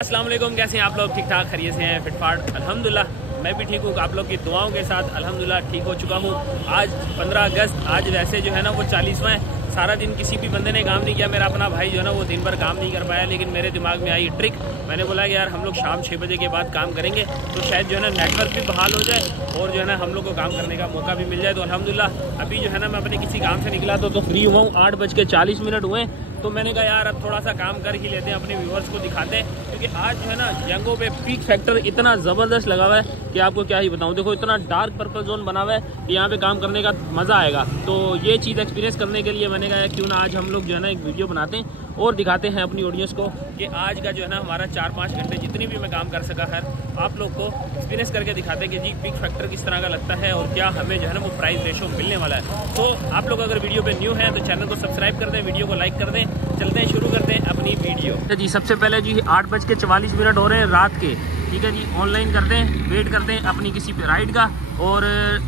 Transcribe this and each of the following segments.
अस्सलाम वालेकुम, कैसे हैं आप लोग? ठीक ठाक खैरियत से हैं? फिटफाट अल्हम्दुलिल्लाह मैं भी ठीक हूँ। आप लोग की दुआओं के साथ अल्हम्दुलिल्लाह ठीक हो चुका हूँ। आज 15 अगस्त, आज वैसे जो है ना वो 40वां है। सारा दिन किसी भी बंदे ने काम नहीं किया। मेरा अपना भाई जो है ना वो दिन भर काम नहीं कर पाया, लेकिन मेरे दिमाग में आई ट्रिक। मैंने बोला कि यार हम लोग शाम 6 बजे के बाद काम करेंगे तो शायद जो है ना नेटवर्क भी बहाल हो जाए और जो है ना हम लोग को काम करने का मौका भी मिल जाए। तो अल्हम्दुलिल्लाह अभी जो है ना मैं अपने किसी काम से निकला तो फ्री हुआ हूँ। 8:40 हुए तो मैंने कहा यार अब थोड़ा सा काम कर ही लेते हैं, अपने व्यूअर्स को दिखाते हैं। क्योंकि आज जो है ना यंगो पे पीक फैक्टर इतना ज़बरदस्त लगा हुआ है कि आपको क्या ही बताऊं। देखो इतना डार्क पर्पल जोन बना हुआ है कि यहाँ पे काम करने का मज़ा आएगा। तो ये चीज़ एक्सपीरियंस करने के लिए मैंने कहा क्यों ना आज हम लोग जो है ना एक वीडियो बनाते हैं और दिखाते हैं अपनी ऑडियंस को कि आज का जो है ना हमारा 4-5 घंटे जितनी भी मैं काम कर सका है आप लोग को एक्सपीरियंस करके दिखाते हैं कि जी पीक फैक्टर किस तरह का लगता है और क्या हमें जो है ना वो प्राइस रेशो मिलने वाला है। तो आप लोग अगर वीडियो पे न्यू हैं तो चैनल को सब्सक्राइब कर दें, वीडियो को लाइक कर दें। चलते हैं, शुरू करते हैं अपनी वीडियो। जी सबसे पहले जी 8:44 हो रहे हैं रात के, ठीक है जी। ऑनलाइन करते हैं, वेट करते हैं अपनी किसी पे राइड का। और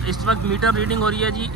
इस वक्त मीटर रीडिंग हो रही है जी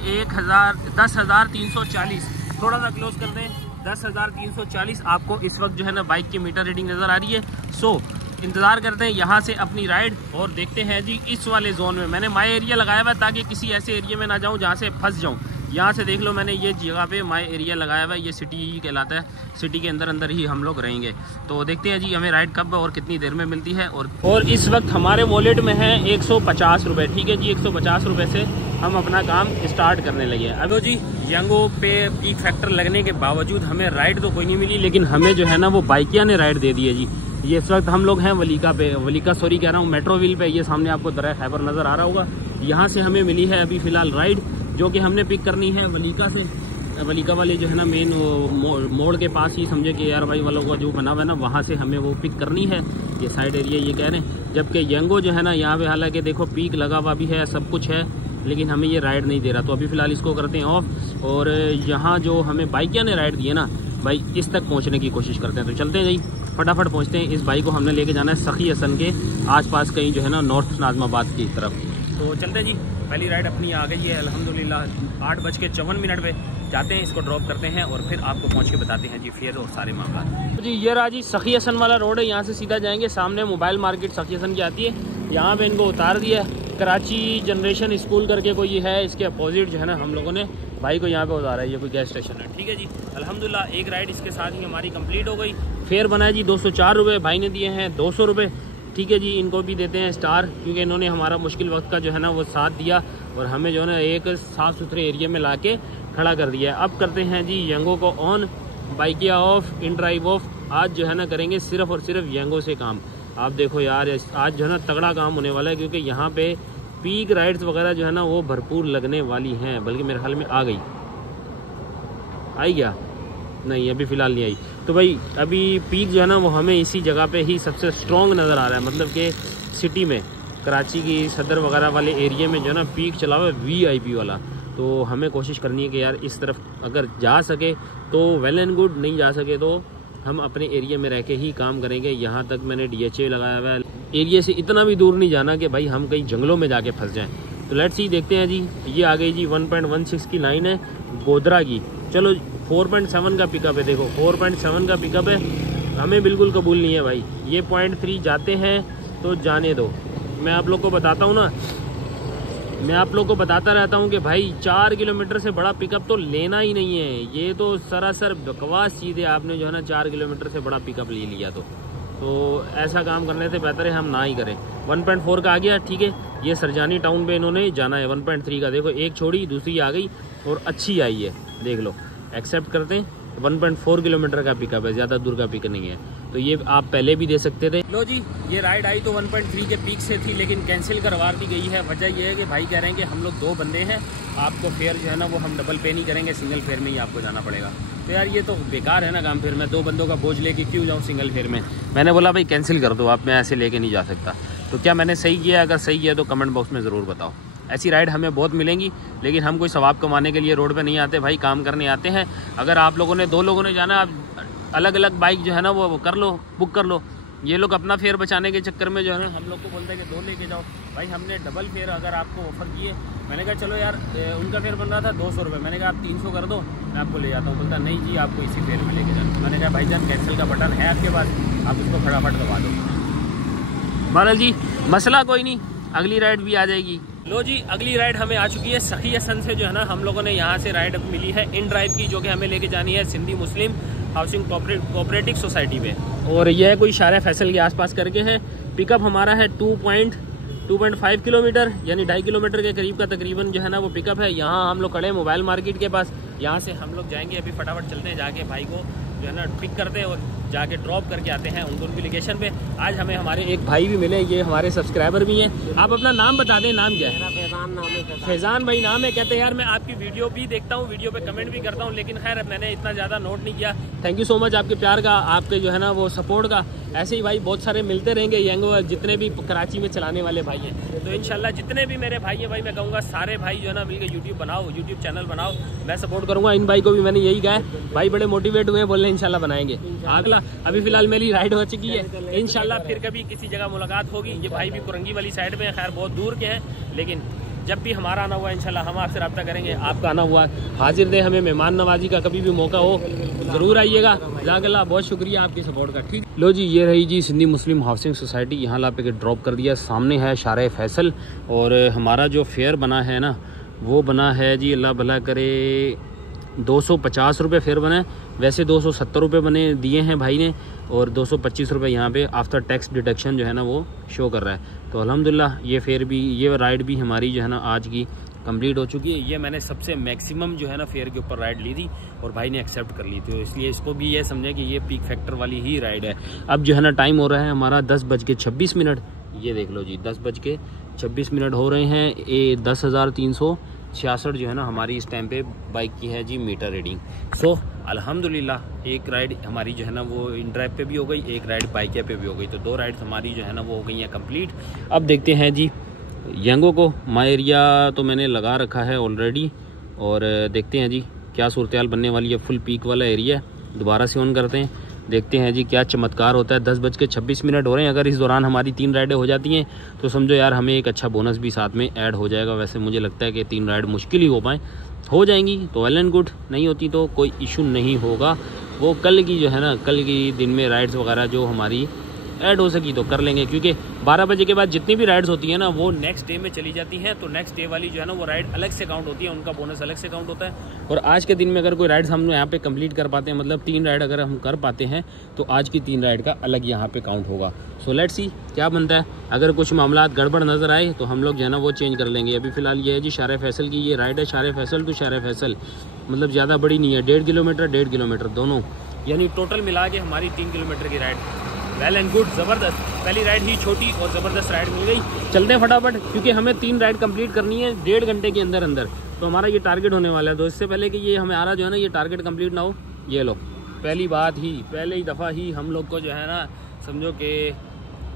10,340। थोड़ा सा क्लोज कर दें, 10,340 आपको इस वक्त जो है ना बाइक की मीटर रीडिंग नज़र आ रही है। सो इंतज़ार करते हैं यहाँ से अपनी राइड और देखते हैं जी इस वाले जोन में। मैंने माई एरिया लगाया हुआ है ताकि किसी ऐसे एरिया में ना जाऊँ जहाँ से फंस जाऊँ। यहाँ से देख लो मैंने ये जगह पे माई एरिया लगाया हुआ है, ये सिटी ही कहलाता है। सिटी के अंदर ही हम लोग रहेंगे। तो देखते हैं जी हमें राइड कब और कितनी देर में मिलती है। और इस वक्त हमारे वॉलेट में है 150 रुपये, ठीक है जी। 150 रुपये से हम अपना काम स्टार्ट करने लगे हैं। अब जी यंगो पे पीक फैक्टर लगने के बावजूद हमें राइड तो कोई नहीं मिली, लेकिन हमें जो है ना वो बाइकिया ने राइड दे दी है जी। ये इस वक्त हम लोग हैं वलीका कह रहा हूँ, मेट्रो व्हील पे। ये सामने आपको दरिया खैबर नज़र आ रहा होगा। यहाँ से हमें मिली है अभी फ़िलहाल राइड, जो कि हमने पिक करनी है वलीका से। वलीका वाले जो है ना मेन मोड़ के पास ही समझे कि यार भाई वालों का जो बना हुआ है ना वहाँ से हमें वो पिक करनी है। ये साइड एरिया ये कह रहे हैं। जबकि यंगो जो है ना यहाँ पे हालांकि देखो पीक लगा हुआ भी है, सब कुछ है, लेकिन हमें ये राइड नहीं दे रहा। तो अभी फ़िलहाल इसको करते हैं ऑफ। और यहाँ जो हमें बाइकिया ने राइड दी है ना भाई, इस तक पहुँचने की कोशिश करते हैं। तो चलते हैं जी, फटाफट पहुँचते हैं। इस बाइक को हमने लेके जाना है सखी हसन के आसपास कहीं जो है ना नॉर्थ नाजमाबाद की तरफ। तो चलते हैं जी, पहली राइड अपनी आ गई है अल्हम्दुलिल्लाह। 8:54 पे जाते हैं, इसको ड्रॉप करते हैं और फिर आपको पहुंच के बताते हैं जी फेयर और सारे मामला। तो जी ये रहा जी सखी हसन वाला रोड है। यहाँ से सीधा जाएंगे, सामने मोबाइल मार्केट सखी हसन की आती है। यहाँ पे इनको उतार दिया है। कराची जनरेशन स्कूल करके कोई है, इसके अपोजिट जो है ना हम लोगों ने भाई को यहाँ पे उतारा है। ये कोई गैस स्टेशन है, ठीक है जी। अल्हम्दुलिल्लाह एक राइड इसके साथ ही हमारी कंप्लीट हो गई। फेयर बना है जी 204 रुपये, भाई ने दिए हैं 200 रुपये, ठीक है जी। इनको भी देते हैं स्टार, क्योंकि इन्होंने हमारा मुश्किल वक्त का जो है ना वो साथ दिया और हमें जो है ना एक साफ़ सुथरे एरिया में ला के खड़ा कर दिया है। अब करते हैं जी यंगो को on, Bykea of, in drive of. आज जो है ना करेंगे सिर्फ और सिर्फ यंगो से काम। आप देखो यार आज जो है ना तगड़ा काम होने वाला है, क्योंकि यहाँ पे पीक राइड्स वगैरह जो है ना वो भरपूर लगने वाली हैं। बल्कि मेरे ख्याल में आ गई, आई क्या नहीं, अभी फ़िलहाल नहीं आई। तो भाई अभी पीक जो है ना वो हमें इसी जगह पे ही सबसे स्ट्रॉन्ग नज़र आ रहा है। मतलब कि सिटी में कराची की सदर वगैरह वाले एरिया में जो है ना पीक चला हुआ है VIP वाला। तो हमें कोशिश करनी है कि यार इस तरफ अगर जा सके तो वेल एंड गुड, नहीं जा सके तो हम अपने एरिया में रह के ही काम करेंगे। यहाँ तक मैंने DHA लगाया हुआ है। एरिया से इतना भी दूर नहीं जाना कि भाई हम कहीं जंगलों में जाके फंस जाएँ। तो लेट्स सी, देखते हैं जी। ये आ गई जी 1.16 की लाइन है गोधरा की। चलो 4.7 का पिकअप है, देखो 4.7 का पिकअप है। हमें बिल्कुल कबूल नहीं है भाई। ये 0.3 जाते हैं तो जाने दो। मैं आप लोग को बताता हूँ ना, मैं आप लोग को बताता रहता हूँ कि भाई 4 किलोमीटर से बड़ा पिकअप तो लेना ही नहीं है। ये तो सरासर बकवास चीज़ है। आपने जो है ना 4 किलोमीटर से बड़ा पिकअप ले लिया तो ऐसा काम करने से बेहतर है हम ना ही करें। 1.4 का आ गया, ठीक है। ये सरजानी टाउन पे इन्होंने जाना है। 1.3 का देखो, एक छोड़ी दूसरी आ गई और अच्छी आई है, देख लो। एक्सेप्ट करते हैं। 1.4 किलोमीटर का पिकअप है, ज़्यादा दूर का पिक नहीं है। तो ये आप पहले भी दे सकते थे। लो जी, ये राइड आई तो 1.3 के पीक से थी, लेकिन कैंसिल करवा दी गई है। वजह यह है कि भाई कह रहे हैं कि हम लोग 2 बंदे हैं, आपको फेयर जो है ना वो हम डबल पे नहीं करेंगे, सिंगल फेयर में ही आपको जाना पड़ेगा। तो यार ये तो बेकार है ना काम। फिर मैं 2 बंदों का बोझ लेके क्यों जाऊँ सिंगल फेयर में। मैंने बोला भाई कैंसिल कर दो आप, मैं ऐसे लेके नहीं जा सकता। तो क्या मैंने सही किया? अगर सही किया तो कमेंट बॉक्स में ज़रूर बताओ। ऐसी राइड हमें बहुत मिलेंगी, लेकिन हम कोई सवाब कमाने के लिए रोड पे नहीं आते भाई, काम करने आते हैं। अगर आप लोगों ने 2 लोगों ने जाना, आप अलग अलग बाइक जो है ना वो कर लो, बुक कर लो। ये लोग अपना फेयर बचाने के चक्कर में जो है ना हम लोग को बोलते हैं कि 2 लेके जाओ। भाई हमने डबल फेयर अगर आपको ऑफ़र किए, मैंने कहा चलो यार उनका फेयर बन रहा था 200 रुपये, मैंने कहा आप 300 कर दो, मैं आपको ले जाता हूँ। बोलता नहीं जी आपको इसी फेयर में लेके जाना। मैंने कहा भाईजान कैंसिल का बटन है आपके पास, आप उसको फटाफट दबा दो। बादल जी मसला कोई नहीं, अगली राइड भी आ जाएगी। लो जी अगली राइड हमें आ चुकी है सखी हसन से जो है ना, हम लोगों ने यहाँ से राइड मिली है इन ड्राइव की, जो कि हमें लेके जानी है सिंधी मुस्लिम हाउसिंग कोऑपरेटिव सोसाइटी पे। और यह कोई शारा फैसल के आसपास करके है। पिकअप हमारा है 2.5 किलोमीटर यानी 2.5 किलोमीटर के करीब का तकरीबन जो है ना वो पिकअप है। यहाँ हम लोग खड़े हैं मोबाइल मार्केट के पास। यहाँ से हम लोग जाएंगे, अभी फटाफट चलते हैं, जाके भाई को जो है ना पिक करते हैं और जाके ड्रॉप करके आते हैं उनकी लोकेशन पे। आज हमें हमारे एक भाई भी मिले, ये हमारे सब्सक्राइबर भी हैं। आप अपना नाम बता दें, नाम क्या है? फैजान नाम है। फैजान भाई नाम है। कहते हैं यार मैं आपकी वीडियो भी देखता हूँ, वीडियो पे कमेंट भी करता हूँ, लेकिन खैर मैंने इतना ज़्यादा नोट नहीं किया। थैंक यू सो मच आपके प्यार का, आपके जो है ना वो सपोर्ट का। ऐसे ही भाई बहुत सारे मिलते रहेंगे यंग जितने भी कराची में चलाने वाले भाई हैं। तो इंशाल्लाह जितने भी मेरे भाई हैं भाई, मैं कहूँगा सारे भाई जो है ना मिलकर यूट्यूब बनाओ, यूट्यूब चैनल बनाओ, मैं सपोर्ट करूँगा। इन भाई को भी मैंने यही कहा है, भाई बड़े मोटिवेट हुए, बोल रहे हैं इंशाल्लाह बनाएंगे। अगला अभी फिलहाल मेरी राइड हो चुकी है, इंशाल्लाह फिर कभी किसी जगह मुलाकात होगी। ये भाई भी कुरंगी वाली साइड में, खैर बहुत दूर के हैं, लेकिन जब भी हमारा आना हुआ इंशाल्लाह हम आपसे रब्ता करेंगे। आपका आना हुआ हाजिर दे, हमें मेहमान नवाजी का कभी भी मौका हो ज़रूर आइएगा। जज़ाकल्लाह, बहुत शुक्रिया आपकी सपोर्ट का। ठीक लो जी, ये रही जी सिंधी मुस्लिम हाउसिंग सोसाइटी, यहाँ ला पे ड्रॉप कर दिया। सामने है शारा फैसल और हमारा जो फेयर बना है ना वो बना है जी, अल्लाह भला करे, 250 रुपये फेयर बना है। वैसे 270 रुपये बने दिए हैं भाई ने, और 225 रुपये यहाँ पे आफ्टर टैक्स डिडक्शन जो है ना वो शो कर रहा है। तो अल्हम्दुलिल्लाह ये फेयर भी, ये राइड भी हमारी जो है ना आज की कंप्लीट हो चुकी है। ये मैंने सबसे मैक्सिमम जो है ना फेयर के ऊपर राइड ली थी और भाई ने एक्सेप्ट कर ली थी, तो इसलिए इसको भी ये समझें कि ये पीक फैक्टर वाली ही राइड है। अब जो है ना टाइम हो रहा है हमारा 10:26। ये देख लो जी 10:26 हो रहे हैं। ये 10,366 जो है ना हमारी इस टाइम पे बाइक की है जी मीटर रीडिंग। सो अल्हम्दुलिल्लाह एक राइड हमारी जो है ना वो इन ड्राइव पे भी हो गई, एक राइड बाइक पे भी हो गई, तो 2 राइड्स हमारी जो है ना वो हो गई हैं कंप्लीट। अब देखते हैं जी यंगो को। माई एरिया तो मैंने लगा रखा है ऑलरेडी, और देखते हैं जी क्या सूरत हाल बनने वाली है। फुल पीक वाला एरिया है, दोबारा से ऑन करते हैं, देखते हैं जी क्या चमत्कार होता है। 10:26 हो रहे हैं। अगर इस दौरान हमारी 3 राइडें हो जाती हैं तो समझो यार हमें एक अच्छा बोनस भी साथ में ऐड हो जाएगा। वैसे मुझे लगता है कि 3 राइड मुश्किल ही हो पाएँ, हो जाएंगी तो वेल एंड गुड, नहीं होती तो कोई इशू नहीं होगा। वो कल की जो है ना, कल की दिन में राइड्स वगैरह जो हमारी ऐड हो सकी तो कर लेंगे, क्योंकि 12 बजे के बाद जितनी भी राइड्स होती है ना वो नेक्स्ट डे में चली जाती हैं, तो नेक्स्ट डे वाली जो है ना वो राइड अलग से काउंट होती है, उनका बोनस अलग से काउंट होता है। और आज के दिन में अगर कोई राइड्स हम यहाँ पे कंप्लीट कर पाते हैं, मतलब 3 राइड अगर हम कर पाते हैं तो आज की 3 राइड का अलग यहाँ पे काउंट होगा। सो लेट्स सी क्या बनता है। अगर कुछ मामला गड़बड़ नज़र आए तो हम लोग जो है ना वो चेंज कर लेंगे। अभी फिलहाल ये है जी शारा फैसल की ये राइड है। शारा फैसल टू शारा फैसल मतलब ज़्यादा बड़ी नहीं है, 1.5 किलोमीटर दोनों, यानी टोटल मिला के हमारी 3 किलोमीटर की राइड। वेल एंड गुड, ज़बरदस्त। पहली राइड ही छोटी और ज़बरदस्त राइड मिल गई। चलते हैं फटाफट, क्योंकि हमें 3 राइड कंप्लीट करनी है 1.5 घंटे के अंदर अंदर, तो हमारा ये टारगेट होने वाला है। तो इससे पहले कि ये हमें आ रहा जो है ना ये टारगेट कंप्लीट ना हो, ये लो पहली दफ़ा ही हम लोग को जो है ना समझो कि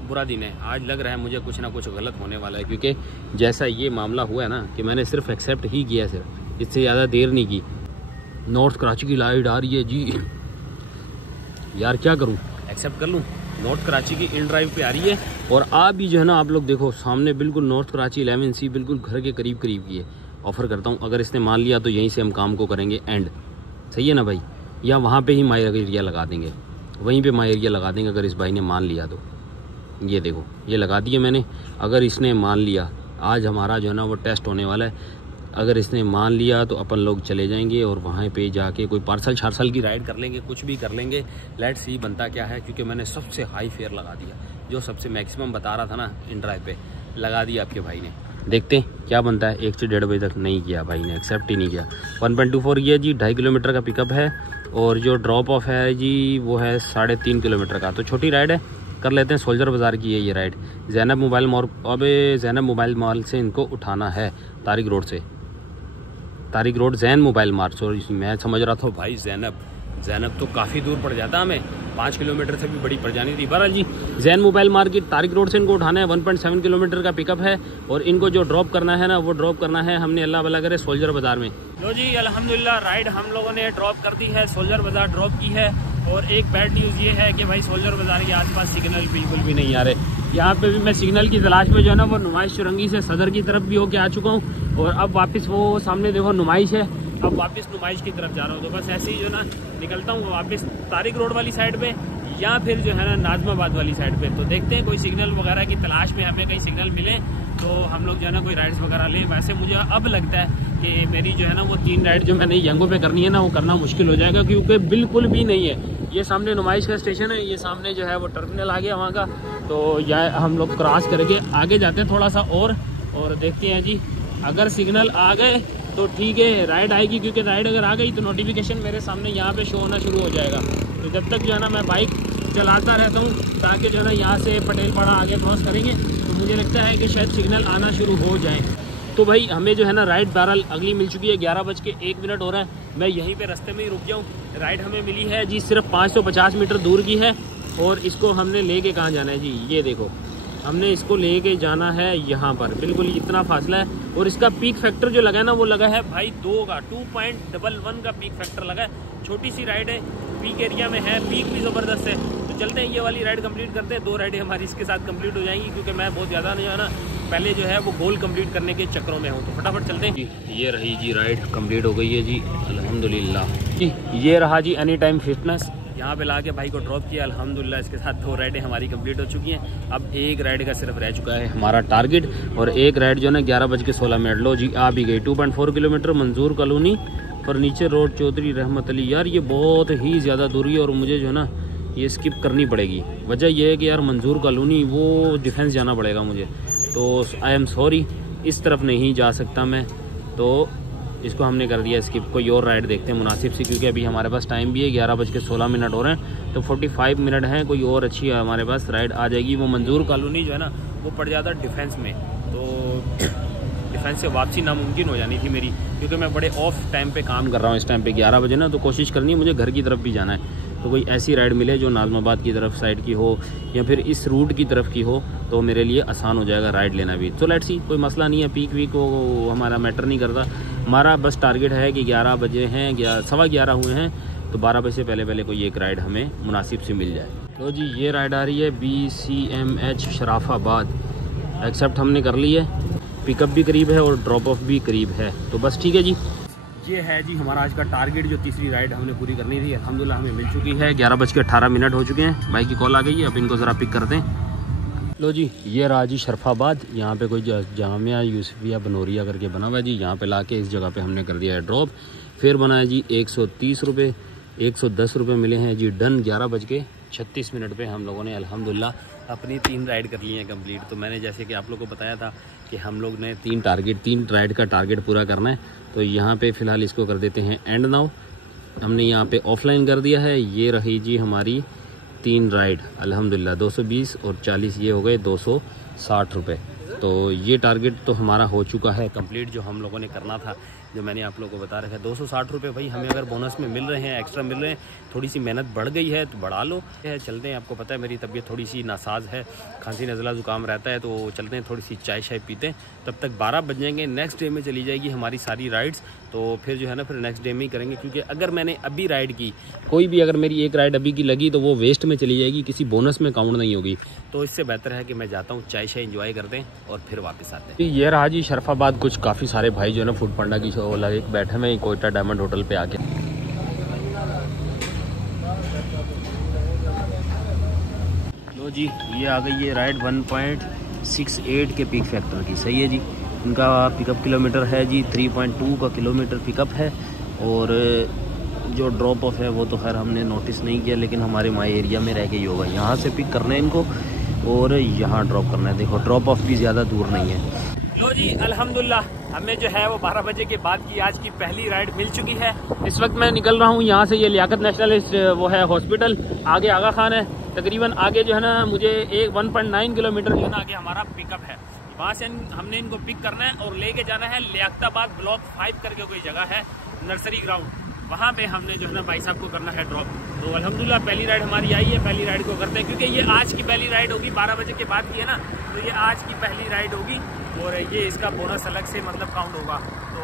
बुरा दिन है। आज लग रहा है मुझे कुछ ना कुछ गलत होने वाला है, क्योंकि जैसा ये मामला हुआ है ना कि मैंने सिर्फ एक्सेप्ट ही किया, सिर्फ इससे ज़्यादा देर नहीं की। नॉर्थ कराची की राइड आ रही है जी, यार क्या करूँ, एक्सेप्ट कर लूँ। नॉर्थ कराची की इन ड्राइव पे आ रही है, और आप भी जो है ना आप लोग देखो सामने बिल्कुल नॉर्थ कराची 11C बिल्कुल घर के करीब की है। ऑफ़र करता हूँ अगर इसने मान लिया तो यहीं से हम काम को करेंगे एंड, सही है ना भाई, या वहाँ पे ही माई एरिया लगा देंगे, वहीं पे माई एरिया लगा देंगे अगर इस भाई ने मान लिया तो। ये देखो ये लगा दिए मैंने, अगर इसने मान लिया, आज हमारा जो है ना वो टेस्ट होने वाला है। अगर इसने मान लिया तो अपन लोग चले जाएंगे और वहाँ पे जाके कोई पार्सल की राइड कर लेंगे, कुछ भी कर लेंगे। लेट्स सी बनता क्या है, क्योंकि मैंने सबसे हाई फेयर लगा दिया, जो सबसे मैक्सिमम बता रहा था ना इन ड्राइव पे, लगा दिया आपके भाई ने। देखते हैं क्या बनता है। 1 से 1.5 बजे तक नहीं किया भाई ने, एक्सेप्ट ही नहीं किया। 1.24 ये जी 2.5 किलोमीटर का पिकअप है, और जो ड्रॉप ऑफ है जी वो है 3.5 किलोमीटर का, तो छोटी राइड है, कर लेते हैं। सोल्जर बाज़ार की है ये राइड। ज़ैनब मोबाइल मॉल, अब ज़ैनब मोबाइल मॉल से इनको उठाना है, तारिक रोड से, Tariq road Jain mobile mart. Sorry मैं समझ रहा था भाई ज़ैनब तो काफ़ी दूर पड़ जाता, हमें 5 किलोमीटर से भी बड़ी पड़ जानी थी। बहरहाल जी Jain mobile market Tariq road से इनको उठाना है। 1.7 किलोमीटर का पिकअप है, और इनको जो ड्रॉप करना है ना वो ड्रॉप करना है हमने, अल्लाह भला करे, सोल्जर बाज़ार में। लो जी अल्हम्दुलिल्लाह राइड हम लोगों ने ड्रॉप कर दी है, सोल्जर बाज़ार ड्रॉप की है। और एक बैड न्यूज़ ये है कि भाई सोल्जर बाज़ार के आसपास सिग्नल बिल्कुल भी नहीं आ रहे। यहाँ पे भी मैं सिग्नल की तलाश में जो है ना वो नुमाइश चुरंगी से सदर की तरफ भी होके आ चुका हूँ, और अब वापस वो सामने देखो नुमाइश है, अब वापस नुमाइश की तरफ जा रहा हूँ। तो बस ऐसे ही जो ना निकलता हूँ वापस तारिक रोड वाली साइड पे, या फिर जो है ना नाजमाबाद वाली साइड पे। तो देखते हैं कोई सिग्नल वगैरह की तलाश में हमें कहीं सिग्नल मिले तो हम लोग जो है ना कोई राइड्स वगैरह लें। वैसे मुझे अब लगता है कि मेरी जो है ना वो 3 राइड जो मैंने यंगो पे करनी है ना वो करना मुश्किल हो जाएगा, क्योंकि बिल्कुल भी नहीं है। ये सामने नुमाइश का स्टेशन है, ये सामने जो है वो टर्मिनल आ गया वहाँ का। तो यह हम लोग क्रॉस करके आगे जाते हैं थोड़ा सा और देखते हैं जी, अगर सिग्नल आ गए तो ठीक है राइड आएगी, क्योंकि राइड अगर आ गई तो नोटिफिकेशन मेरे सामने यहाँ पे शो होना शुरू हो जाएगा। तो जब तक जो है ना मैं बाइक चलाता रहता हूँ ताकि जो है ना यहाँ से पटेलपाड़ा आगे क्रॉस करेंगे तो मुझे लगता है कि शायद सिग्नल आना शुरू हो जाए। तो भाई हमें जो है ना राइड बहरहाल अगली मिल चुकी है, 11:01 हो रहा है। मैं यहीं पे रास्ते में ही रुक जाऊँ। राइड हमें मिली है जी सिर्फ 550 मीटर दूर की है, और इसको हमने लेके कहाँ जाना है जी, ये देखो हमने इसको लेके जाना है यहाँ पर, बिल्कुल इतना फासला है। और इसका पीक फैक्टर जो लगा है ना वो लगा है भाई 2.11 का पीक फैक्टर लगा है। छोटी सी राइड है, पीक एरिया में है, पीक भी ज़बरदस्त है। तो चलते हैं ये वाली राइड कंप्लीट करते हैं। 2 राइडें हमारी इसके साथ कंप्लीट हो जाएंगी, क्योंकि मैं बहुत ज़्यादा नहीं है ना पहले जो है वो गोल कंप्लीट करने के चक्रों में हूँ। तो फटाफट चलते हैं जी। ये रही जी राइड कंप्लीट हो गई है जी, अल्हम्दुलिल्लाह जी। ये रहा जी एनी टाइम फिटनेस, यहाँ पे लाके भाई को ड्रॉप किया अल्हम्दुलिल्लाह। इसके साथ 2 राइडें हमारी कंप्लीट हो चुकी हैं। अब 1 राइड का सिर्फ रह चुका है हमारा टारगेट, और 1 राइड जो है ना 11:16 लो जी आ भी गई। 2.4 किलोमीटर मंजूर कॉलोनी फर्नीचर रोड चौधरी रहमत अली। यार ये बहुत ही ज़्यादा दूरी है और मुझे जो है ना ये स्किप करनी पड़ेगी। वजह यह है कि यार मंजूर कॉलोनी वो डिफेंस जाना पड़ेगा मुझे, तो आई एम सॉरी इस तरफ नहीं जा सकता मैं, तो इसको हमने कर दिया स्किप। कोई और राइड देखते हैं मुनासिब सी, क्योंकि अभी हमारे पास टाइम भी है 11:16 हो रहे हैं, तो 45 मिनट हैं। कोई और अच्छी हमारे पास राइड आ जाएगी। वो मंजूर कॉलोनी जो है ना वो पड़ जाता है डिफेंस में, तो डिफेंस से वापसी नामुमकिन हो जानी थी मेरी, क्योंकि मैं बड़े ऑफ टाइम पे काम कर रहा हूँ इस टाइम पे 11 बजे ना। तो कोशिश करनी है मुझे घर की तरफ भी जाना है, तो कोई ऐसी राइड मिले जो नाजमाबाद की तरफ साइड की हो या फिर इस रूट की तरफ की हो, तो मेरे लिए आसान हो जाएगा राइड लेना भी। तो लेट्स सी, कोई मसला नहीं है, पीक वीक को हमारा मैटर नहीं करता। हमारा बस टारगेट है कि 11 बजे हैं, 11:15 हुए हैं, तो 12 बजे से पहले कोई एक राइड हमें मुनासिब से मिल जाए। तो जी ये राइड आ रही है BCMH शराफाबाद, एक्सेप्ट हमने कर ली है। पिकअप भी करीब है और ड्रॉप ऑफ भी करीब है, तो बस ठीक है जी। ये है जी हमारा आज का टारगेट, जो तीसरी राइड हमने पूरी करनी थी अल्हम्दुलिल्लाह हमें मिल चुकी है। 11:18 हो चुके हैं, भाई की कॉल आ गई है, अब इनको ज़रा पिक करते हैं। लो जी ये रहा जी शरफाबाद, यहाँ पे कोई जामिया यूसुफिया बनोरिया करके बना हुआ है जी। यहाँ पे लाके इस जगह पे हमने कर दिया है ड्रॉप। फिर बना है जी 130 रुपये, 110 रुपये मिले हैं जी डन। 11:36 पे हम लोगों ने अल्हम्दुलिल्लाह अपनी 3 राइड कर ली हैं कंप्लीट। तो मैंने जैसे कि आप लोगों को बताया था कि हम लोग ने 3 राइड का टारगेट पूरा करना है, तो यहाँ पे फ़िलहाल इसको कर देते हैं एंड नाउ। हमने यहाँ पे ऑफलाइन कर दिया है। ये रही जी हमारी 3 राइड अल्हम्दुलिल्लाह, 220 और 40 ये हो गए 260 रुपये। तो ये टारगेट तो हमारा हो चुका है कंप्लीट, जो हम लोगों ने करना था, जो मैंने आप लोगों को बता रखा है। 260 रुपये भाई हमें अगर बोनस में मिल रहे हैं, एक्स्ट्रा मिल रहे हैं, थोड़ी सी मेहनत बढ़ गई है तो बढ़ा लो। चलते हैं, आपको पता है मेरी तबीयत थोड़ी सी नासाज है, खांसी नज़ला ज़ुकाम रहता है, तो चलते हैं थोड़ी सी चाय शाय पीते हैं। तब तक 12 बज जाएंगे। नेक्स्ट डे में चली जाएगी हमारी सारी राइड्स, तो फिर जो है ना फिर नेक्स्ट डे में ही करेंगे, क्योंकि अगर मैंने अभी राइड की, कोई भी अगर मेरी एक राइड अभी की लगी तो वो वेस्ट में चली जाएगी, किसी बोनस में काउंट नहीं होगी। तो इससे बेहतर है कि मैं जाता हूँ, चाय शाय इंजॉय करते हैं और फिर वापस आते हैं। ये रहा जी शरफाबाद। कुछ काफ़ी सारे भाई जो है ना फूड पांडा की शो लगे बैठे में कोयटा डायमंड होटल पे आके। लो जी ये आ गई है राइड 1.68 के पीक फैक्टर की, सही है जी। इनका पिकअप किलोमीटर है जी 3.2 का किलोमीटर पिकअप है, और जो ड्रॉप ऑफ है वो तो खैर हमने नोटिस नहीं किया, लेकिन हमारे माई एरिया में रह के ही होगा। यहाँ से पिक करना है इनको और यहाँ ड्रॉप करना है। देखो ड्रॉप ऑफ भी ज़्यादा दूर नहीं है। लो जी अल्हम्दुलिल्लाह हमें जो है वो 12 बजे के बाद की आज की पहली राइड मिल चुकी है। इस वक्त मैं निकल रहा हूँ यहाँ से, ये लियाकत नेशनल वो है हॉस्पिटल, आगे आगा खान है तकरीबन। आगे जो है ना मुझे 1.9 किलोमीटर जो है ना आगे हमारा पिकअप है, वहाँ से हमने इनको पिक करना है और लेके जाना है लियाकताबाद ब्लॉक 5 करके कोई जगह है, नर्सरी ग्राउंड, वहाँ पे हमने जो है ना भाई साहब को करना है ड्रॉप। तो अल्हम्दुलिल्लाह पहली राइड हमारी आई है, पहली राइड को करते हैं, क्योंकि ये आज की पहली राइड होगी। 12 बजे के बाद की है ना, तो ये आज की पहली राइड होगी और ये इसका बोनस अलग से मतलब काउंट होगा। तो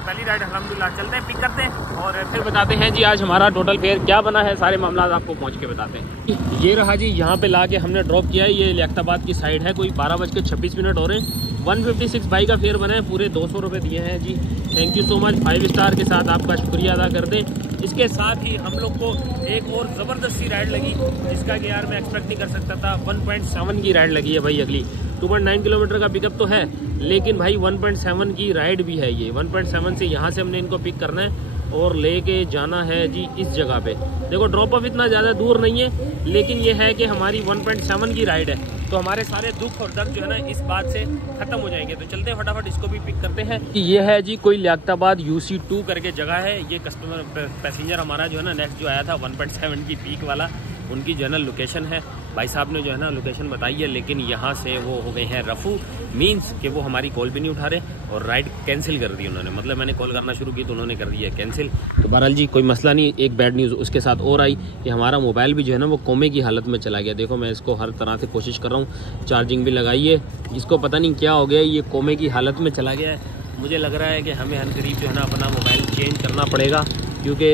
पहली राइड अल्हम्दुलिल्लाह चलते हैं, पिक करते हैं और फिर बताते हैं जी आज हमारा टोटल फेयर क्या बना है। सारे मामला आपको पहुँच के बताते हैं। ये रहा जी यहाँ पे ला के हमने ड्रॉप किया है, ये लियाकताबाद की साइड है। कोई 12:26 हो रहे हैं। 156 भाई का फेयर बना है, पूरे 200 रुपये दिए हैं जी। Thank you so much, 5 star के साथ आपका शुक्रिया अदा करते हैं। इसके साथ ही हम लोग को एक और ज़बरदस्त सी राइड लगी, जिसका कि यार मैं एक्सपेक्ट नहीं कर सकता था। 1.7 की राइड लगी है भाई। अगली 2.9 किलोमीटर का पिकअप तो है, लेकिन भाई 1.7 की राइड भी है ये। 1.7 से यहाँ से हमने इनको पिक करना है और लेके जाना है जी इस जगह पे। देखो ड्रॉप ऑफ इतना ज़्यादा दूर नहीं है, लेकिन ये है कि हमारी 1.7 की राइड है, तो हमारे सारे दुख और दर्द जो है ना इस बात से ख़त्म हो जाएंगे। तो चलते हैं फटाफट इसको भी पिक करते हैं। ये है जी कोई लियाकताबाद UC2 करके जगह है। ये कस्टमर पैसेंजर हमारा जो है ना नेक्स्ट जो आया था 1.7 की पीक वाला, उनकी जो है ना लोकेशन है। भाई साहब ने जो है ना लोकेशन बताई है, लेकिन यहाँ से वो हो गए हैं रफू, मीन्स कि वो हमारी कॉल भी नहीं उठा रहे और राइड कैंसिल कर दी उन्होंने। मतलब मैंने कॉल करना शुरू की तो उन्होंने कर दिया कैंसिल। तो बहरहाल जी कोई मसला नहीं। एक बैड न्यूज़ उसके साथ और आई कि हमारा मोबाइल भी जो है ना वो कोमे की हालत में चला गया। देखो मैं इसको हर तरह से कोशिश कर रहा हूँ, चार्जिंग भी लगाई है, इसको पता नहीं क्या हो गया, ये कोमे की हालत में चला गया है। मुझे लग रहा है कि हमें हरकरीब जो है ना अपना मोबाइल चेंज करना पड़ेगा, क्योंकि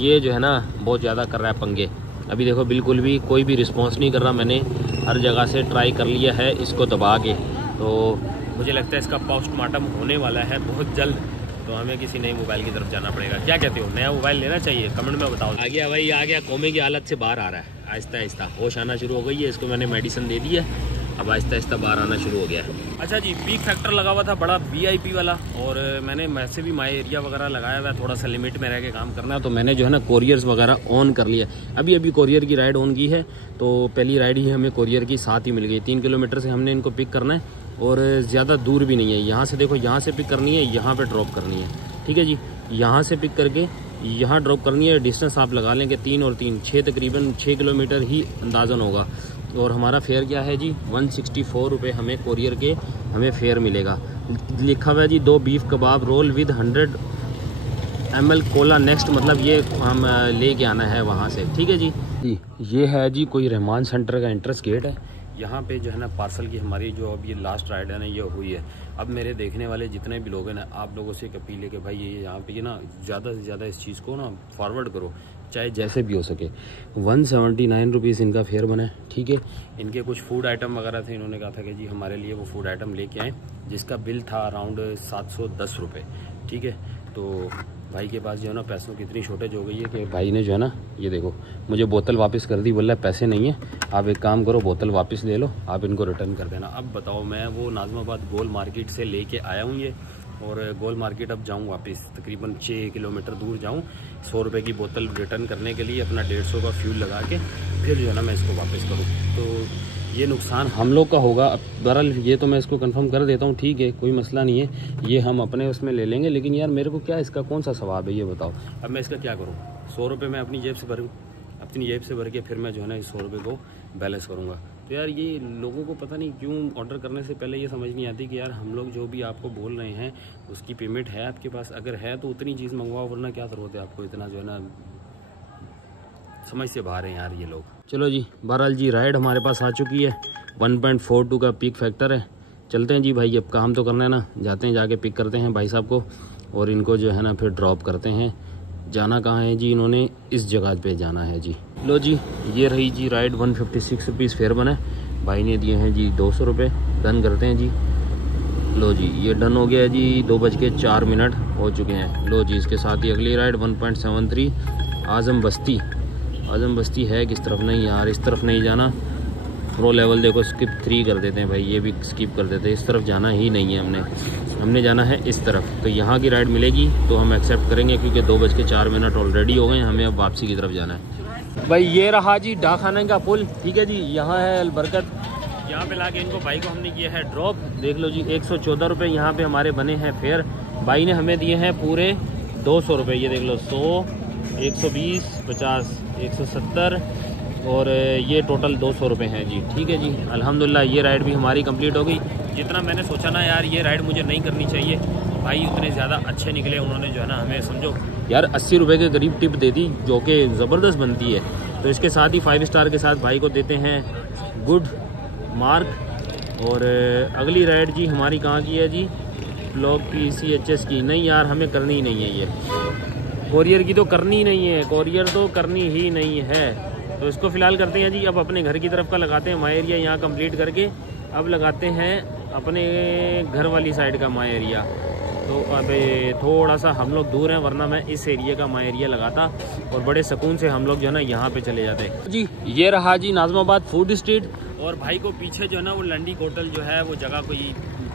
ये जो है ना बहुत ज़्यादा कर रहा है पंगे। अभी देखो बिल्कुल भी कोई भी रिस्पॉन्स नहीं कर रहा। मैंने हर जगह से ट्राई कर लिया है इसको दबा के, तो मुझे लगता है इसका पोस्टमार्टम होने वाला है बहुत जल्द। तो हमें किसी नए मोबाइल की तरफ जाना पड़ेगा। क्या कहते हो, नया मोबाइल लेना चाहिए? कमेंट में बताओ। आ गया भाई, आ गया, कोमे की हालत से बाहर आ रहा है आहिस्ता आहिस्ता, होश आना शुरू हो गई है। इसको मैंने मेडिसिन दे दी है, अब आहिस्ता आहिस्ता बाहर आना शुरू हो गया है। अच्छा जी, पीक फैक्टर लगा हुआ था बड़ा VIP वाला, और मैंने वैसे भी माई एरिया वगैरह लगाया हुआ है, थोड़ा सा लिमिट में रह के काम करना है, तो मैंने जो है ना कोरियर्स वगैरह ऑन कर लिया। अभी कोरियर की राइड ऑन की है, तो पहली राइड ही हमें कोरियर की साथ ही मिल गई। 3 किलोमीटर से हमने इनको पिक करना है और ज़्यादा दूर भी नहीं है। यहाँ से देखो, यहाँ से पिक करनी है, यहाँ पर ड्रॉप करनी है। ठीक है जी, यहाँ से पिक करके यहाँ ड्रॉप करनी है। डिस्टेंस आप लगा लें कि 3 और 3 6, तकरीबन 6 किलोमीटर ही अंदाज़न होगा। और हमारा फेयर क्या है जी, 164 रुपये हमें कोरियर के हमें फेयर मिलेगा। लिखा हुआ है जी 2 beef kebab roll with 100 ml cola next, मतलब ये हम लेके आना है वहाँ से। ठीक है जी, ये है जी कोई रहमान सेंटर का एंट्रेंस गेट है। यहाँ पे जो है ना पार्सल की हमारी जो अब ये लास्ट राइड है ना ये हुई है। अब मेरे देखने वाले जितने भी लोग हैं ना, आप लोगों से एक अपील है कि भाई ये यहाँ पे ना ज़्यादा से ज़्यादा इस चीज़ को ना फॉरवर्ड करो, चाहे जैसे भी हो सके। 179 रुपीज़ इनका फेयर बना है। ठीक है, इनके कुछ फूड आइटम वगैरह थे, इन्होंने कहा था कि जी हमारे लिए वो फूड आइटम लेके आएँ, जिसका बिल था अराउंड 710 रुपये। ठीक है, तो भाई के पास जो है ना पैसों की इतनी शॉर्टेज हो गई है कि भाई ने जो है ना ये देखो मुझे बोतल वापस कर दी। बोला पैसे नहीं है, आप एक काम करो बोतल वापस ले लो, आप इनको रिटर्न कर देना। अब बताओ, मैं वो नाज़िमाबाद गोल मार्केट से लेके आया हूँ ये, और गोल मार्केट अब जाऊँ वापस, तकरीबन 6 किलोमीटर दूर जाऊँ 100 रुपये की बोतल रिटर्न करने के लिए, अपना 150 का फ्यूल लगा के फिर जो है ना मैं इसको वापस करूँ। तो ये नुकसान हम लोग का होगा। बहरहाल ये तो मैं इसको कंफर्म कर देता हूँ, ठीक है, कोई मसला नहीं है, ये हम अपने उसमें ले लेंगे। लेकिन यार मेरे को क्या इसका कौन सा सवाब है ये बताओ। अब मैं इसका क्या करूँ? 100 रुपये मैं अपनी जेब से भरूँ, अपनी जेब से भर के फिर मैं जो है ना इस 100 रुपये को बैलेंस करूँगा। तो यार ये लोगों को पता नहीं क्यों ऑर्डर करने से पहले ये समझ नहीं आती कि यार हम लोग जो भी आपको बोल रहे हैं उसकी पेमेंट है आपके पास, अगर है तो उतनी चीज़ मंगवाओ, वरना क्या ज़रूरत है आपको इतना जो है ना, समझ से बाहर हैं यार ये लोग। चलो जी, बहरहाल जी राइड हमारे पास आ चुकी है, 1.42 का पिक फैक्टर है। चलते हैं जी भाई, अब काम तो करना है ना, जाते हैं, जाके पिक करते हैं भाई साहब को और इनको जो है ना फिर ड्रॉप करते हैं। जाना कहाँ है जी, इन्होंने इस जगह पे जाना है जी। लो जी, ये रही जी राइड, 156 रुपीज़ फेयर बना है, भाई ने दिए हैं जी 200 रुपये। डन करते हैं जी। लो जी, ये डन हो गया है जी, 2:04 हो चुके हैं। लो जी, इसके साथ ही अगली राइड 1.73 आज़म बस्ती। आज़म बस्ती है किस तरफ? नहीं यार, इस तरफ नहीं जाना। प्रो लेवल देखो स्किप 3 कर देते हैं भाई, ये भी स्किप कर देते हैं। इस तरफ जाना ही नहीं है हमने जाना है इस तरफ। तो यहाँ की राइड मिलेगी तो हम एक्सेप्ट करेंगे, क्योंकि 2:04 ऑलरेडी हो गए, हमें अब वापसी की तरफ जाना है। भाई ये रहा जी डाखाने का पुल। ठीक है जी, यहाँ है अलबरकत, यहाँ पे लाके इनको भाई को हमने किया है ड्रॉप। देख लो जी, 114 रुपये यहाँ पे हमारे बने हैं फेयर। भाई ने हमें दिए हैं पूरे 200 रुपये। ये देख लो, 100, 120, 50, 170 और ये टोटल 200 रुपये हैं जी। ठीक है जी, अल्हम्दुलिल्लाह ये राइड भी हमारी कंप्लीट हो गई। जितना मैंने सोचा ना यार ये राइड मुझे नहीं करनी चाहिए, भाई उतने ज़्यादा अच्छे निकले। उन्होंने जो है ना हमें समझो यार 80 रुपये के करीब टिप दे दी, जो कि ज़बरदस्त बनती है। तो इसके साथ ही 5 स्टार के साथ भाई को देते हैं गुड मार्क। और अगली राइड जी हमारी कहाँ की है जी, ब्लॉक PCHS की। नहीं यार, हमें करनी ही नहीं है ये कोरियर की, तो करनी ही नहीं है, कोरियर तो करनी ही नहीं है। तो इसको फ़िलहाल करते हैं जी, अब अपने घर की तरफ का लगाते हैं माई एरिया यहाँ कंप्लीट करके। अब लगाते हैं अपने घर वाली साइड का माई एरिया। तो अबे थोड़ा सा हम लोग दूर हैं, वरना मैं इस एरिया का माई एरिया लगाता और बड़े सुकून से हम लोग जो है ना यहाँ पे चले जाते जी। ये रहा जी नाज़माबाद फूड स्ट्रीट, और भाई को पीछे जो है ना वो लंडी होटल जो है वो जगह कोई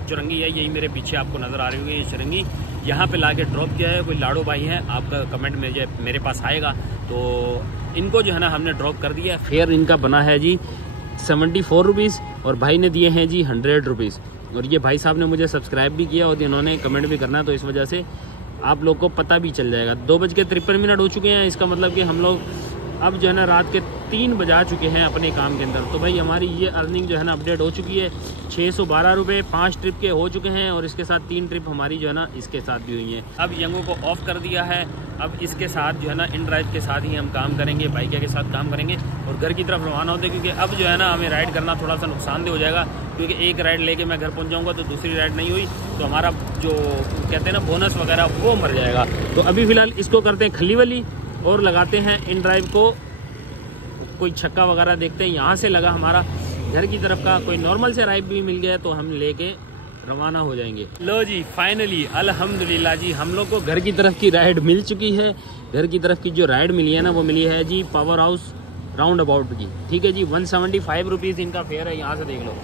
चुरंगी है, यही मेरे पीछे आपको नज़र आ रही होगी ये चुरंगी, यहाँ पे लाके ड्रॉप किया है। कोई लाडो भाई हैं, आपका कमेंट में मेरे पास आएगा, तो इनको जो है ना हमने ड्रॉप कर दिया। फेयर इनका बना है जी 74 रुपीज़ और भाई ने दिए हैं जी 100 रुपीज़। और ये भाई साहब ने मुझे सब्सक्राइब भी किया और इन्होंने कमेंट भी करना, तो इस वजह से आप लोग को पता भी चल जाएगा। 2:53 हो चुके हैं, इसका मतलब कि हम लोग अब जो है ना रात के 3 बजा चुके हैं अपने काम के अंदर। तो भाई हमारी ये अर्निंग जो है ना अपडेट हो चुकी है, 612 रुपये 5 ट्रिप के हो चुके हैं, और इसके साथ 3 ट्रिप हमारी जो है ना इसके साथ भी हुई हैं। अब यंगो को ऑफ कर दिया है, अब इसके साथ जो है ना इन ड्राइव के साथ ही हम काम करेंगे, बाइकिया के साथ काम करेंगे और घर की तरफ रवाना होते, क्योंकि अब जो है ना हमें राइड करना थोड़ा सा नुकसानदेह हो जाएगा, क्योंकि एक राइड लेके मैं घर पहुंच जाऊंगा तो दूसरी राइड नहीं हुई तो हमारा जो कहते हैं ना बोनस वगैरह वो मर जाएगा। तो अभी फ़िलहाल इसको करते हैं खली वाली और लगाते हैं इन ड्राइव को, कोई छक्का वगैरह देखते हैं। यहाँ से लगा हमारा घर की तरफ का, कोई नॉर्मल से राइड भी मिल गया तो हम लेके रवाना हो जाएंगे। लो जी फाइनली अल्हम्दुलिल्लाह जी हम लोग को घर की तरफ की राइड मिल चुकी है। घर की तरफ की जो राइड मिली है ना वो मिली है जी पावर हाउस राउंड अबाउट की, ठीक है जी। 175 रुपीज़ इनका फेयर है, यहाँ से देख लो,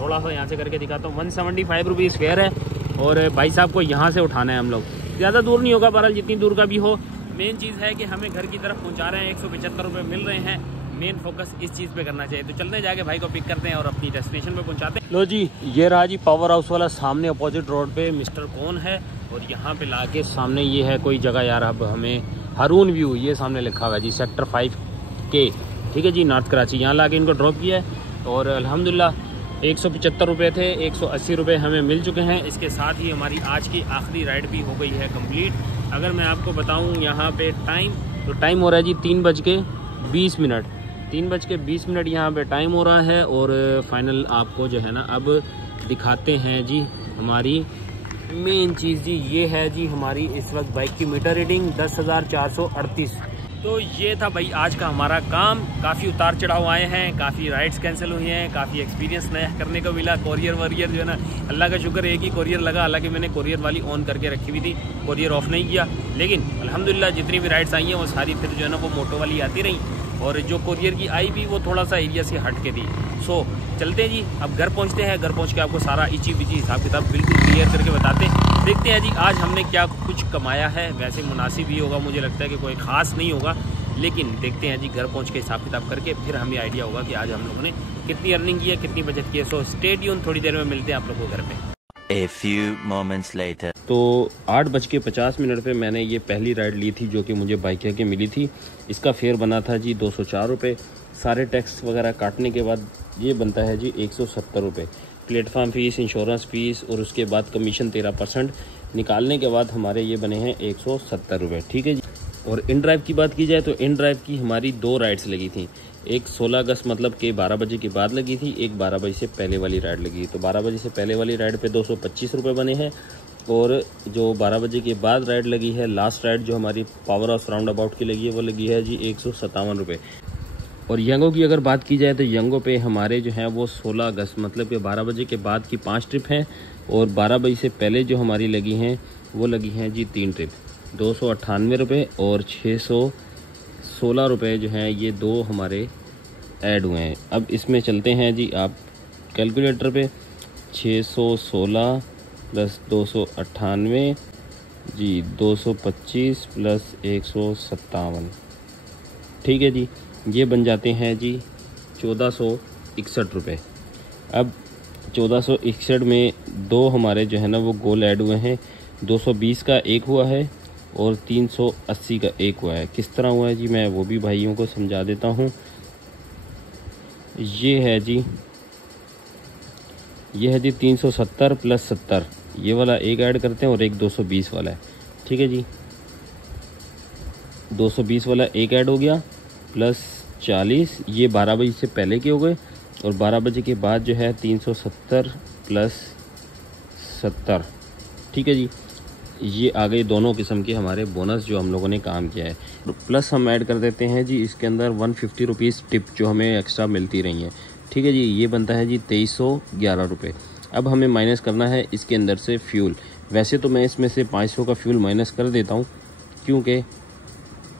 थोड़ा सा यहाँ से करके दिखाता हूँ। 175 रुपीज़ फेयर है और भाई साहब को यहाँ से उठाना है हम लोग, ज़्यादा दूर नहीं होगा, बहरहाल जितनी दूर का भी हो। मेन चीज़ है कि हमें घर की तरफ पहुँचा रहे हैं, 175 रुपये मिल रहे हैं। मेन फोकस इस चीज़ पे करना चाहिए। तो चलते जाके भाई को पिक करते हैं और अपनी डेस्टिनेशन पे पहुंचाते हैं। लो जी ये रहा जी पावर हाउस वाला सामने अपोजिट रोड पे मिस्टर कौन है, और यहाँ पे लाके सामने ये है कोई जगह यार, अब हमें हारून व्यू ये सामने लिखा हुआ है जी, सेक्टर 5K, ठीक है जी, नॉर्थ कराची। यहाँ लाके इनको ड्रॉप किया है और अल्हम्दुलिल्लाह 175 रुपये थे, 180 रुपये हमें मिल चुके हैं। इसके साथ ही हमारी आज की आखिरी राइड भी हो गई है कम्प्लीट। अगर मैं आपको बताऊँ यहाँ पे टाइम, तो टाइम हो रहा है जी 3:20 मिनट, 3:20 मिनट यहाँ पे टाइम हो रहा है। और फाइनल आपको जो है ना अब दिखाते हैं जी हमारी मेन चीज़ जी, ये है जी हमारी इस वक्त बाइक की मीटर रीडिंग 10,438। तो ये था भाई आज का हमारा काम। काफ़ी उतार चढ़ाव आए हैं, काफ़ी राइड्स कैंसिल हुई हैं, काफ़ी एक्सपीरियंस नया करने को मिला। कोरियर वरियर जो है ना, अल्लाह का शुक्र एक ही कोरियर लगा, हालांकि मैंने कोरियर वाली ऑन करके रखी हुई थी, कोरियर ऑफ नहीं किया। लेकिन अल्हम्दुलिल्लाह जितनी भी राइड्स आई हैं वो सारी फिर जो है ना वो मोटो वाली आती रही, और जो कोरियर की आई भी वो थोड़ा सा एरिया से हट के थी। सो चलते हैं जी, अब घर पहुंचते हैं। घर पहुंच के आपको सारा इची बिची हिसाब किताब बिल्कुल क्लियर करके बताते देखते हैं जी आज हमने क्या कुछ कमाया है। वैसे मुनासिब ही होगा, मुझे लगता है कि कोई ख़ास नहीं होगा, लेकिन देखते हैं जी घर पहुंच के हिसाब किताब करके फिर हमें आइडिया होगा कि आज हम लोगों ने कितनी अर्निंग की है, कितनी बचत की है। सो स्टे ट्यून, थोड़ी देर में मिलते हैं आप लोगों को घर पे। A few moments later. तो 8:50 पे मैंने ये पहली राइड ली थी जो कि मुझे बाइकिया के मिली थी। इसका फेयर बना था जी 204 रुपये। सारे टैक्स वगैरह काटने के बाद ये बनता है जी 170 रुपये। प्लेटफॉर्म फ़ीस, इंश्योरेंस फ़ीस और उसके बाद कमीशन 13% निकालने के बाद हमारे ये बने हैं 170 रुपये, ठीक है जी। और इन ड्राइव की बात की जाए तो इन ड्राइव की हमारी 2 राइड्स लगी थी। एक 16 अगस्त मतलब कि 12 बजे के बाद लगी थी, एक 12 बजे से पहले वाली राइड लगी। तो 12 बजे से पहले वाली राइड पे 225 रुपये बने हैं, और जो 12 बजे के बाद राइड लगी है, लास्ट राइड जो हमारी पावर हाउस राउंड अबाउट की लगी है, वो लगी है जी 157 रुपये। और यंगो की अगर बात की जाए तो यंगो पे हमारे जो हैं वो 16 अगस्त मतलब कि 12 बजे के बाद की 5 ट्रिप हैं, और 12 बजे से पहले जो हमारी लगी हैं वो लगी हैं जी 3 ट्रिप, 298 रुपये और 616 रुपये जो हैं ये 2 हमारे ऐड हुए हैं। अब इसमें चलते हैं जी आप कैलकुलेटर पे, 616 प्लस 298 जी 225 प्लस 157, ठीक है जी, ये बन जाते हैं जी 1461 रुपये। अब 1461 में 2 हमारे जो है ना वो गोल ऐड हुए हैं, 220 का एक हुआ है और 380 का एक हुआ है। किस तरह हुआ है जी मैं वो भी भाइयों को समझा देता हूँ। ये है जी 370 प्लस 70, ये वाला एक ऐड करते हैं और एक 220 वाला है, ठीक है जी। 220 वाला एक ऐड हो गया प्लस 40, ये 12 बजे से पहले के हो गए, और 12 बजे के बाद जो है 370 प्लस 70, ठीक है जी। ये आ गए दोनों किस्म के हमारे बोनस जो हम लोगों ने काम किया है। प्लस हम ऐड कर देते हैं जी इसके अंदर 150 रुपीज़ टिप जो हमें एक्स्ट्रा मिलती रही है, ठीक है जी। ये बनता है जी 2311 रुपये। अब हमें माइनस करना है इसके अंदर से फ्यूल। वैसे तो मैं इसमें से 500 का फ्यूल माइनस कर देता हूँ, क्योंकि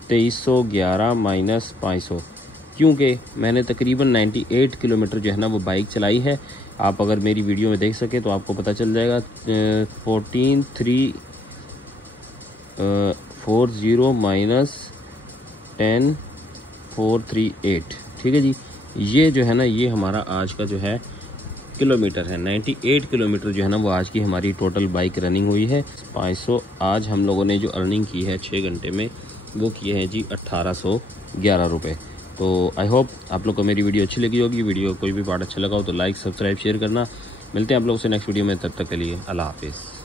2311 माइनस 500, क्योंकि मैंने तकरीबन 98 किलोमीटर जो है ना वो बाइक चलाई है। आप अगर मेरी वीडियो में देख सके तो आपको पता चल जाएगा। 14340 माइनस 10438, ठीक है जी। ये जो है ना ये हमारा आज का जो है किलोमीटर है, 98 किलोमीटर जो है ना वो आज की हमारी टोटल बाइक रनिंग हुई है। 500 आज हम लोगों ने जो अर्निंग की है 6 घंटे में वो किए हैं जी 1811 रुपये। तो आई होप आप लोग को मेरी वीडियो अच्छी लगी होगी। वीडियो कोई भी पार्ट अच्छा लगा हो तो लाइक, सब्सक्राइब, शेयर करना। मिलते हैं आप लोगों से नेक्स्ट वीडियो में, तब तक के लिए अल्लाह हाफिज़।